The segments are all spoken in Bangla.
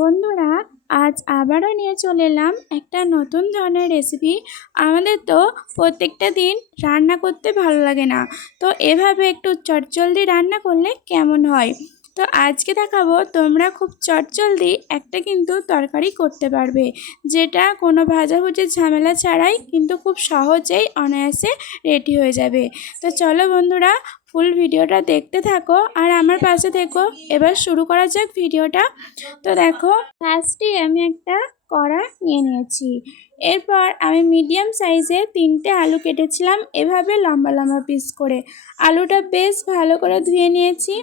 বন্ধুরা, আজ আবারও নিয়ে চলে এলাম একটা নতুন ধরনের রেসিপি। আমাদের তো প্রত্যেকটা দিন রান্না করতে ভালো লাগে না, তো এভাবে একটু চটজলদি রান্না করলে কেমন হয়। তো আজকে দেখাবো তোমরা খুব চটজলদি একটা কিন্তু তরকারি করতে পারবে, যেটা কোনো ভাজাভুজির ঝামেলা ছাড়াই কিন্তু খুব সহজেই অনায়াসে রেডি হয়ে যাবে। তো চলো বন্ধুরা, ফুল ভিডিওটা দেখতে থাকো আর আমার পাশে থেকো। এবার শুরু করা যাক ভিডিওটা। তো দেখো, ফার্স্টে আমি একটা কড়া নিয়ে নিয়েছি। এরপর আমি মিডিয়াম সাইজে 3টে আলু কেটেছিলাম এভাবে লম্বা লম্বা পিস করে। আলুটা বেশ ভালো করে ধুয়ে নিয়েছি।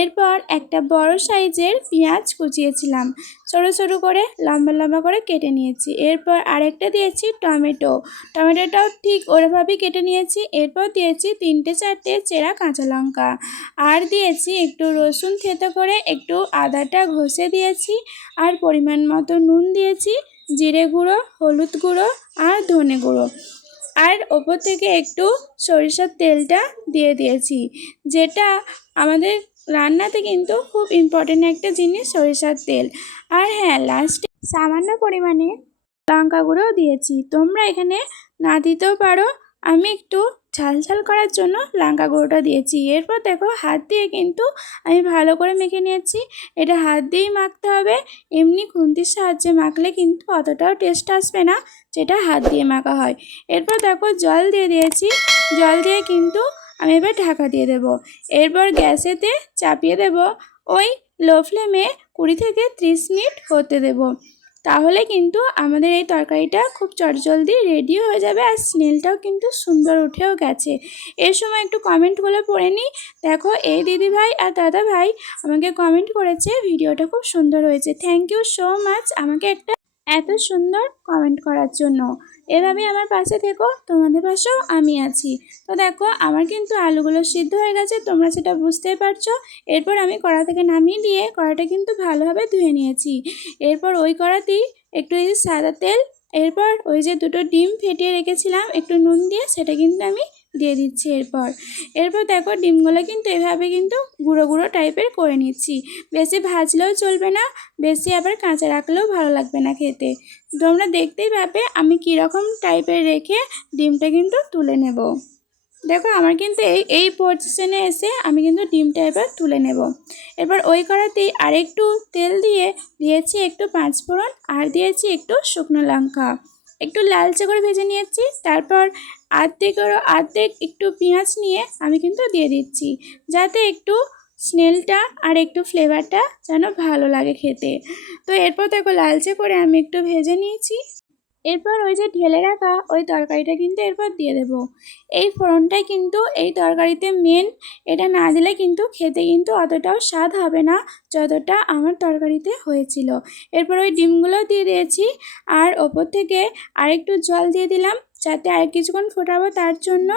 এরপর একটা বড় সাইজের পেঁয়াজ কুচিয়েছিলাম, ছোটো ছোটো করে লম্বা লম্বা করে কেটে নিয়েছি। এরপর আরেকটা দিয়েছি টমেটোটাও ঠিক ওরভাবেই কেটে নিয়েছি। এরপর দিয়েছি 3-4টে চেরা কাঁচা লঙ্কা, আর দিয়েছি একটু রসুন থেতো করে একটু আদাটা ঘষে দিয়েছি, আর পরিমাণ মতো নুন দিয়েছি, জিরে গুঁড়ো, হলুদ গুঁড়ো আর ধনে গুঁড়ো, আর ওপর থেকে একটু সরিষার তেলটা দিয়ে দিয়েছি, যেটা আমাদের রান্নাতে কিন্তু খুব ইম্পর্টেন্ট একটা জিনিস, সরিষার তেল। আর হ্যাঁ, লাস্টে সামান্য পরিমাণে লঙ্কা গুঁড়োও দিয়েছি, তোমরা এখানে না দিতেও পারো। আমি একটু ঝাল ঝাল করার জন্য লঙ্কা গুঁড়োটা দিয়েছি। এরপর দেখো, হাত দিয়ে কিন্তু আমি ভালো করে মেখে নিয়েছি। এটা হাত দিয়েই মাখতে হবে, এমনি খুন্তির সাহায্যে মাখলে কিন্তু অতটাও টেস্ট আসবে না যেটা হাত দিয়ে মাখা হয়। এরপর দেখো, জল দিয়ে দিয়েছি। জল দিয়ে কিন্তু আমি এবার ঢাকা দিয়ে দেব। এরপর গ্যাসেতে চাপিয়ে দেব, ওই লো ফ্লেমে 20 থেকে 30 মিনিট হতে দেব। তাহলে কিন্তু আমাদের এই তরকারিটা খুব চটজলদি রেডিও হয়ে যাবে, আর স্মেলটাও কিন্তু সুন্দর উঠেও গেছে। এর সময় একটু কমেন্টগুলো পড়ে নিই। দেখো, এই দিদিভাই আর দাদা ভাই আমাকে কমেন্ট করেছে ভিডিওটা খুব সুন্দর হয়েছে। থ্যাংক ইউ সো মাচ আমাকে একটা এত সুন্দর কমেন্ট করার জন্য। এভাবে আমার পাশে থেকো, তোমাদের পাশেও আমি আছি। তো দেখো, আমার কিন্তু আলুগুলো সিদ্ধ হয়ে গেছে, তোমরা সেটা বুঝতেই পারছো। এরপর আমি কড়া থেকে নামিয়ে দিয়ে কড়াটা কিন্তু ভালোভাবে ধুয়ে নিয়েছি। এরপর ওই কড়াতেই একটু এই সাদা তেল, এরপর ওই যে 2টো ডিম ফেটিয়ে রেখেছিলাম একটু নুন দিয়ে, সেটা কিন্তু আমি দিয়ে দিচ্ছি। এরপর দেখো, ডিমগুলো কিন্তু এভাবে কিন্তু গুঁড়ো গুঁড়ো টাইপের করে নিচ্ছি। বেশি ভাজলেও চলবে না, বেশি আবার কাঁচা রাখলেও ভালো লাগবে না খেতে। তোমরা দেখতেই পাবে আমি কীরকম টাইপের রেখে ডিমটা কিন্তু তুলে নেব। দেখো, আমার কিন্তু এই পজিশনে এসে আমি কিন্তু ডিমটা এবার তুলে নেব। এবার ওই কড়াতেই আরেকটু তেল দিয়ে দিয়েছি একটু 5 ফোড়ন, আর দিয়েছি একটু শুকনো লঙ্কা, একটু লালচে করে ভেজে নিয়েছি। তারপর আর্ধেক একটু পেঁয়াজ নিয়ে আমি কিন্তু দিয়ে দিচ্ছি, যাতে একটু স্মেলটা আর একটু ফ্লেভারটা যেন ভালো লাগে খেতে। তো এরপর দেখো, লালচে করে আমি একটু ভেজে নিয়েছি। এরপর ওই যে ঢেলে রাখা ওই তরকারিটা কিন্তু এরপর দিয়ে দেব। এই ফোড়নটাই কিন্তু এই তরকারিতে মেন, এটা না দিলে কিন্তু খেতে কিন্তু অতটাও স্বাদ হবে না যতটা আমার তরকারিতে হয়েছিল। এরপর ওই ডিমগুলো দিয়ে দিয়েছি, আর ওপর থেকে আরেকটু জল দিয়ে দিলাম যাতে আর কিছুক্ষণ ফোটাবো তার জন্য।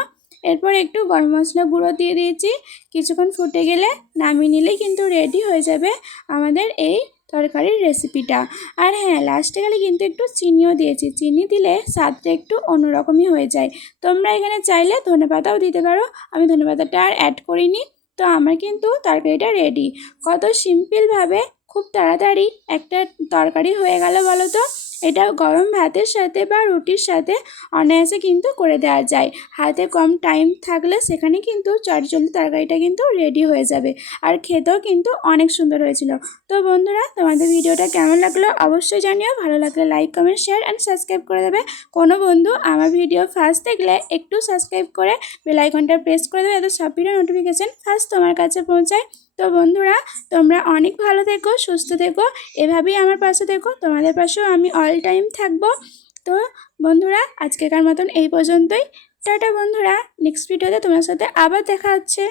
এরপর একটু গরম মশলা গুঁড়ো দিয়ে দিয়েছি। কিছুক্ষণ ফুটে গেলে নামিয়ে নিলেই কিন্তু রেডি হয়ে যাবে আমাদের এই তরকারির রেসিপিটা। আর হ্যাঁ, লাস্টে গেলে কিন্তু একটু চিনিও দিয়েছি, চিনি দিলে স্বাদটা একটু অন্যরকমই হয়ে যায়। তোমরা এখানে চাইলে ধনেপাতাও দিতে পারো, আমি ধনেপাতাটা আর অ্যাড করিনি। তো আমার কিন্তু তরকারিটা রেডি। কত সিম্পলভাবে খুব তাড়াতাড়ি একটা তরকারি হয়ে গেল বলো তো। এটা গরম ভাতের সাথে বা রুটির সাথে অনায়াসে কিন্তু করে দেওয়া যায়। হাতে কম টাইম থাকলে সেখানে কিন্তু চটজলদি তরকারিটা কিন্তু রেডি হয়ে যাবে, আর খেতেও কিন্তু অনেক সুন্দর হয়েছিল। তো বন্ধুরা, তোমাদের ভিডিওটা কেমন লাগলো অবশ্যই জানিও। ভালো লাগলে like, comment, share and subscribe করে দেবে। কোনো বন্ধু আমার ভিডিও ফার্স্ট দেখলে একটু সাবস্ক্রাইব করে বেল আইকনটা প্রেস করে দেবে, যাতে সব ভিডিও নোটিফিকেশান ফার্স্ট তোমার কাছে পৌঁছায়। তো বন্ধুরা, তোমরা অনেক ভালো থেকো, সুস্থ থেকো, এভাবেই আমার পাশে থেকো, তোমাদের পাশেও আমি অল টাইম থাকবো। তো বন্ধুরা, আজকেকার মতন এই পর্যন্তই। টাটা বন্ধুরা, নেক্সট ভিডিওতে তোমার সাথে আবার দেখা হচ্ছে।